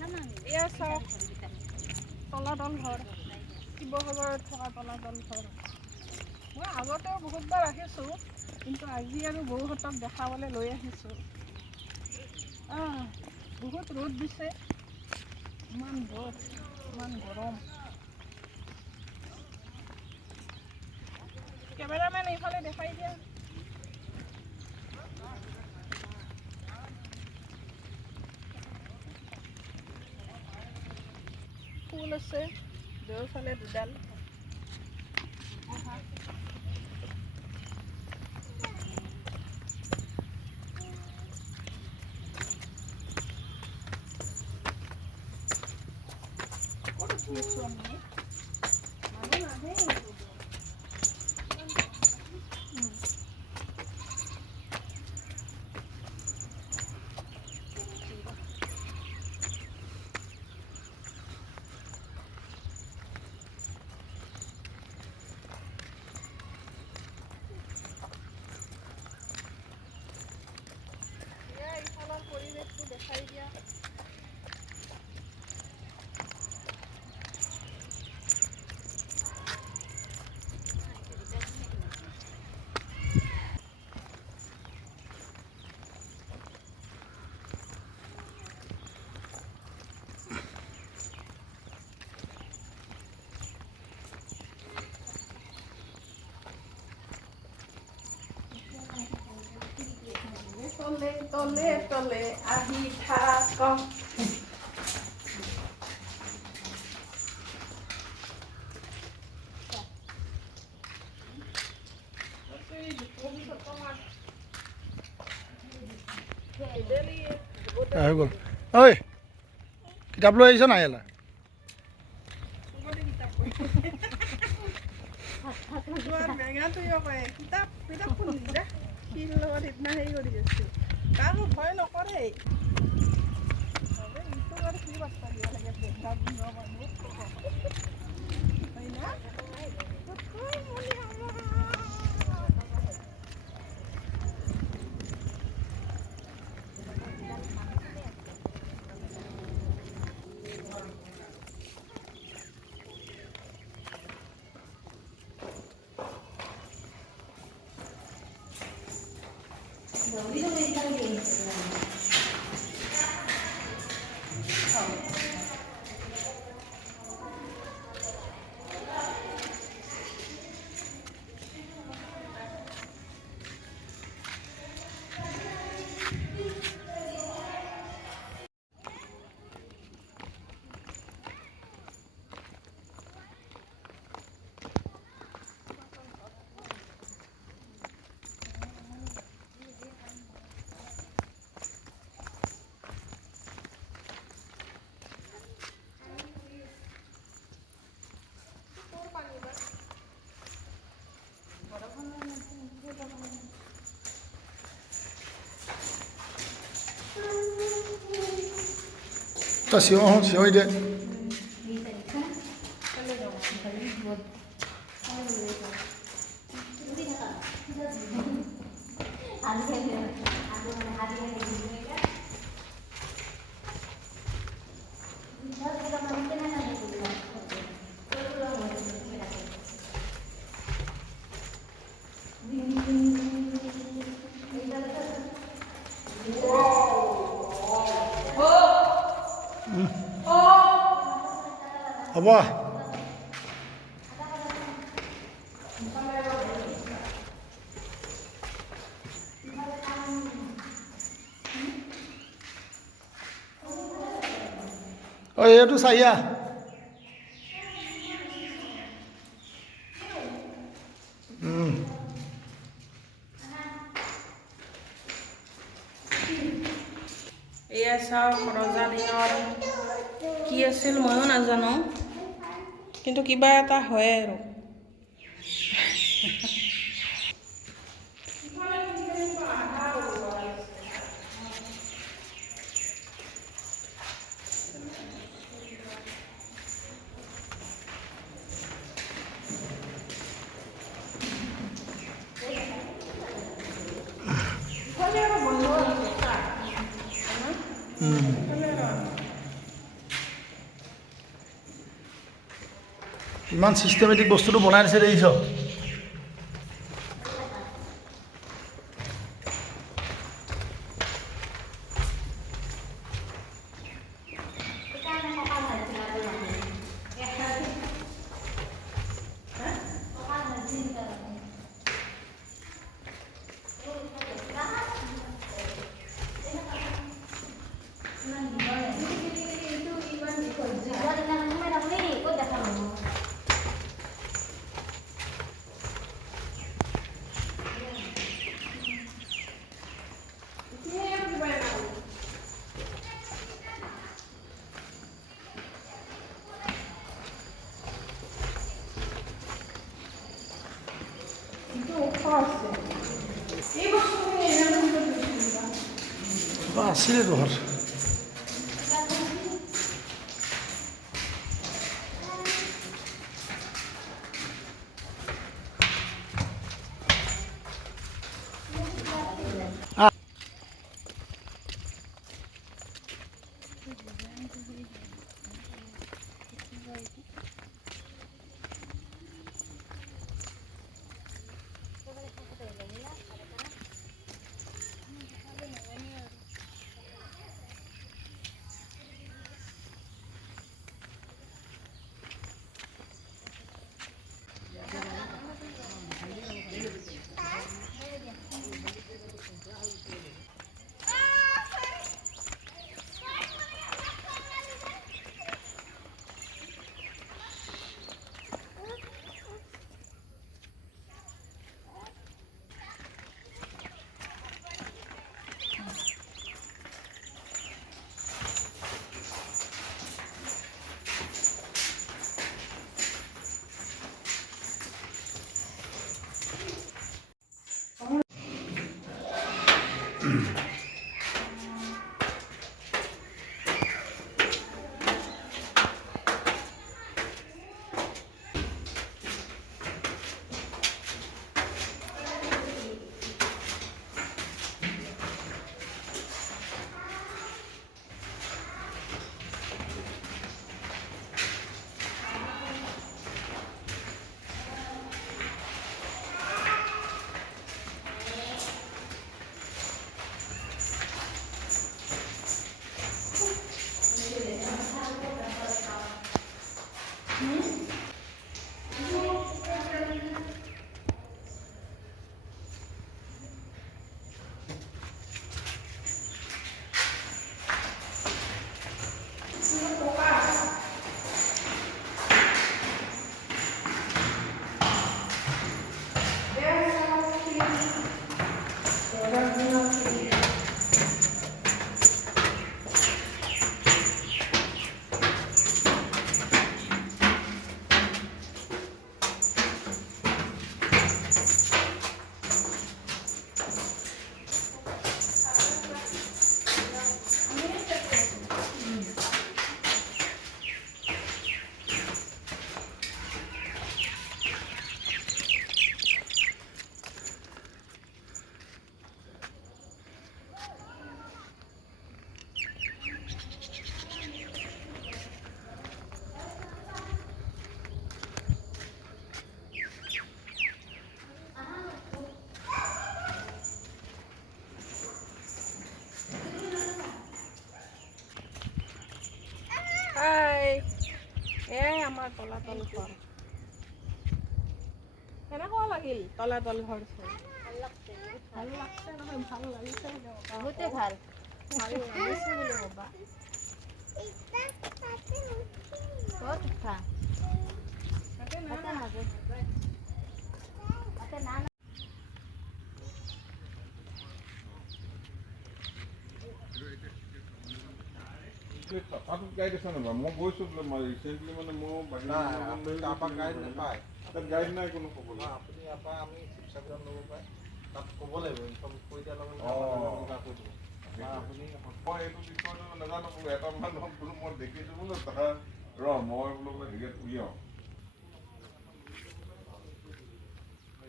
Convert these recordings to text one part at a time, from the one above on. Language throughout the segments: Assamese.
এয়া চাওক তলাতল ঘৰ, শিৱসাগৰত থকা তলাতল ঘৰ। মই আগতেও বহুতবাৰ আহিছোঁ, কিন্তু আজি আৰু বৌহঁতক দেখাবলৈ লৈ আহিছোঁ। বহুত ৰ'দ দিছে, ইমান ৰ'দ, ইমান গৰম। কেমেৰামেন এইফালে দেখাই দিয়া। ফুল আছে দুয়োফালে দুডাল। পৰিৱেশটো দেখাই দিয়া। তলে তলে তলে আহি থাক। হৈ গ'ল। ঐ কিতাপ লৈ আহিছ নাই ইয়ালৈ? কাৰো ভয় নকৰে। কি বাৰ্তা দিব লাগে হয় না? তই চিঞৰি দে। হ'ব। ঐ এইটো চাহিয়া। এয়া চাওক ৰজা দিনৰ কি আছিল ময়ো নাজানো, কিন্তু কিবা এটা হয় আৰু। ইমান ছিষ্টেমেটিক বস্তুটো বনাই দিছে দেখিছ। কিবা আছিলে ঘৰ। এয়াই আমাৰ তলাতল ঘৰ। কেনেকুৱা লাগিল তলাতল ঘৰ চাই? ভাল লাগছে নহয়, ভাল লাগিছে বহুতে ভাল লাগিছে বুলি ক'বা। ক'ত উঠা? তাত গাইড আছে নেকি? মই গৈছোঁ ৰিচেণ্টলি মানে মই তাৰপৰা গাইড নাপায়। তাত গাইড নাই কোনো ক'বলৈ। আপুনি ইয়াৰ পৰা আমি শিৱসাগৰ ল'ব পাৰে, তাত ক'ব লাগিব ইনফৰ্ম কৰি দিয়াৰ লগে অঁ কৈ দিব। আপুনি মই এইটো বিষয়টো নাজানো বোলো, এটা মানুহক বোলো মই দেখিছোঁ বোলো তাৰ মই বোলো হেৰিয়াত উলিয়াওঁ।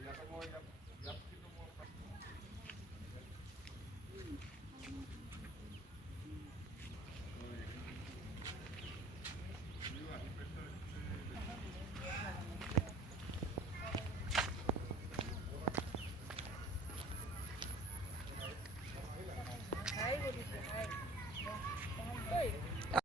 ইয়াতে মই